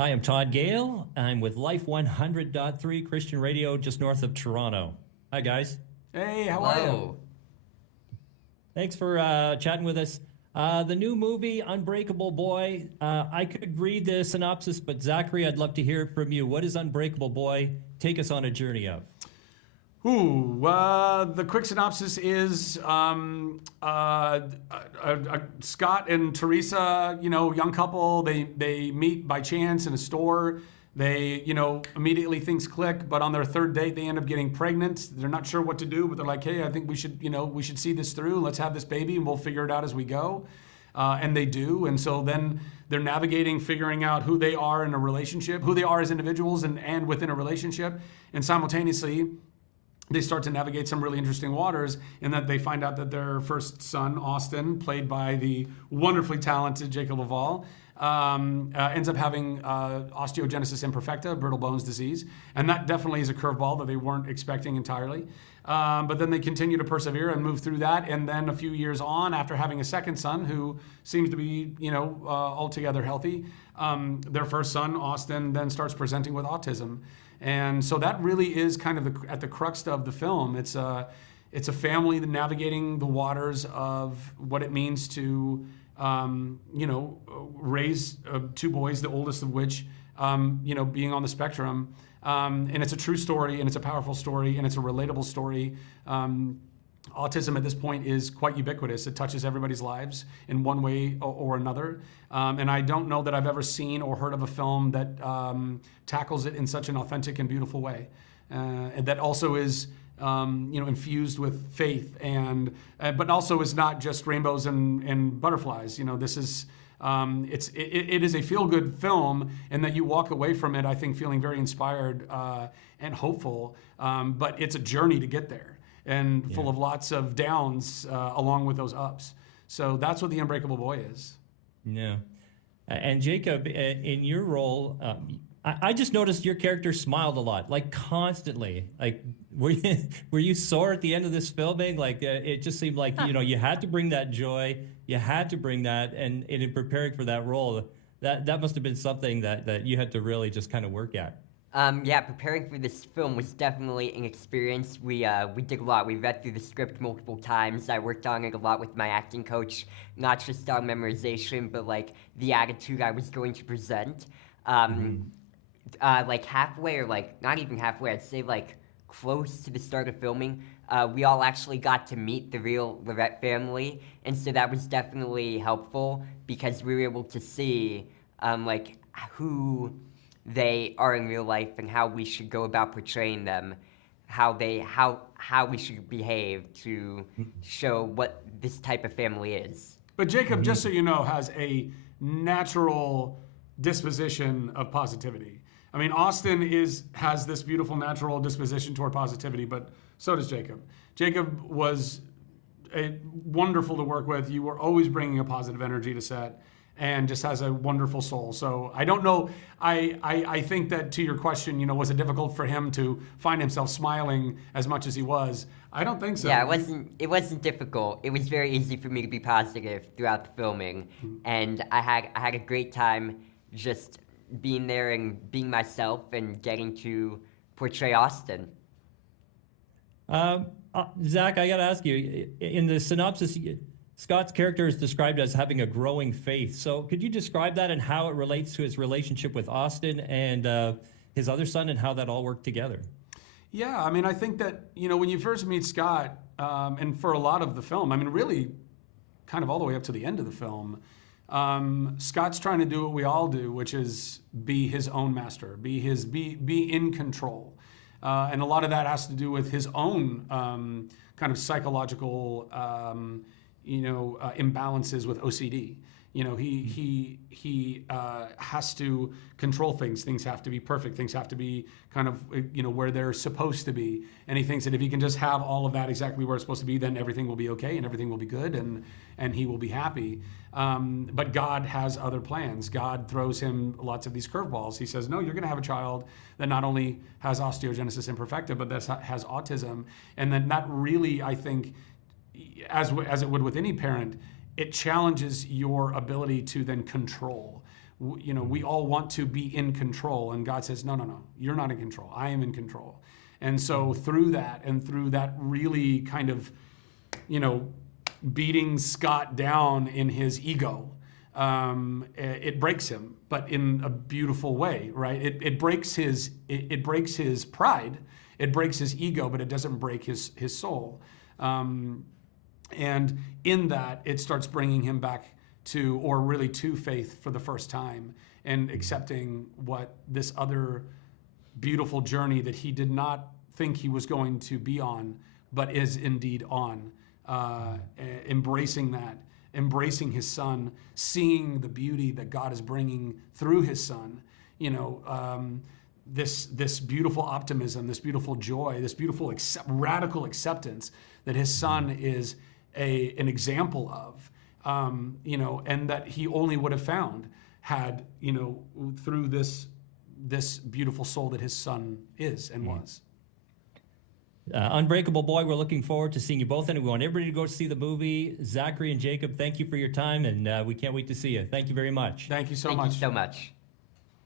Hi, I'm Todd Gale. I'm with Life 100.3 Christian Radio just north of Toronto. Hi, guys. Hey, how are you? Hello. Thanks for chatting with us. The new movie, Unbreakable Boy, I could read the synopsis, but Zachary, I'd love to hear it from you. What is Unbreakable Boy? Take us on a journey of. The quick synopsis is Scott and Teresa, young couple. They meet by chance in a store. They, immediately things click, but on their third date, they end up getting pregnant. They're not sure what to do, but they're like, hey, I think we should see this through. Let's have this baby, and we'll figure it out as we go. And they do, and so then they're navigating, figuring out who they are in a relationship, who they are as individuals, and within a relationship, and simultaneously they start to navigate some really interesting waters in that they find out that their first son, Austin, played by the wonderfully talented Jacob Laval, ends up having osteogenesis imperfecta, brittle bones disease. And that definitely is a curveball that they weren't expecting entirely. But then they continue to persevere and move through that. And then a few years on, after having a second son who seems to be, altogether healthy, their first son, Austin, then starts presenting with autism. And so that really is kind of at the crux of the film. It's a family navigating the waters of what it means to, raise two boys, the oldest of which, being on the spectrum. And it's a true story, and it's a powerful story, and it's a relatable story. Autism at this point is quite ubiquitous. It touches everybody's lives in one way or another. And I don't know that I've ever seen or heard of a film that tackles it in such an authentic and beautiful way. And that also is infused with faith, but also is not just rainbows and butterflies. This is it is a feel-good film, and that you walk away from it, I think, feeling very inspired and hopeful. But it's a journey to get there, and full of lots of downs along with those ups. So that's what The Unbreakable Boy is. Yeah. And Jacob, in your role, I just noticed your character smiled a lot, like constantly. Like, were you sore at the end of this filming? Like, it just seemed like, you had to bring that joy, you had to bring that, and in preparing for that role, that must have been something that you had to really just kind of work at. Yeah, preparing for this film was definitely an experience. We did a lot. We read through the script multiple times. I worked on it a lot with my acting coach, not just on memorization, but like the attitude I was going to present. Like halfway, or like not even halfway, I'd say like close to the start of filming, we all actually got to meet the real Lorette family, and so that was definitely helpful because we were able to see like who they are in real life and how we should go about portraying them, how we should behave to show what this type of family is. But Jacob, just so you know, has a natural disposition of positivity. I mean, Austin has this beautiful natural disposition toward positivity, but so does Jacob. Jacob was wonderful to work with. You were always bringing a positive energy to set, and just has a wonderful soul. So I don't know. I think that, to your question, was it difficult for him to find himself smiling as much as he was? I don't think so. Yeah, it wasn't difficult. It was very easy for me to be positive throughout the filming, and I had a great time just being there and being myself and getting to portray Austin. Zach, I got to ask you, in the synopsis, Scott's character is described as having a growing faith. So could you describe that and how it relates to his relationship with Austin and his other son, and how that all worked together? Yeah, I mean, I think that, when you first meet Scott, and for a lot of the film, I mean, really kind of all the way up to the end of the film, Scott's trying to do what we all do, which is be his own master, be in control. And a lot of that has to do with his own kind of psychological imbalances with OCD. He has to control things. Things have to be perfect. Things have to be kind of, where they're supposed to be. And he thinks that if he can just have all of that exactly where it's supposed to be, then everything will be okay and everything will be good and he will be happy. But God has other plans. God throws him lots of these curveballs. He says, no, you're going to have a child that not only has osteogenesis imperfecta, but that has autism. And then that really, I think, as it would with any parent, it challenges your ability to then control, You know, we all want to be in control, and God says, no, no, no, you're not in control. I am in control. And so through that, and through that really kind of, you know, beating Scott down in his ego, it breaks him, but in a beautiful way, right? It breaks his pride, it breaks his ego, but it doesn't break his soul. And in that, it starts bringing him back to, or really to, faith for the first time, and accepting what this other beautiful journey that he did not think he was going to be on, but is indeed on. Embracing that, embracing his son, seeing the beauty that God is bringing through his son, you know, this beautiful optimism, this beautiful joy, this beautiful radical acceptance that his son is an example of, you know, and that he only would have found had, you know, through this beautiful soul that his son is and was. Unbreakable Boy, we're looking forward to seeing you both, and we want everybody to go see the movie. Zachary and Jacob, thank you for your time, and we can't wait to see you. Thank you very much. Thank you so Thank much. you so much.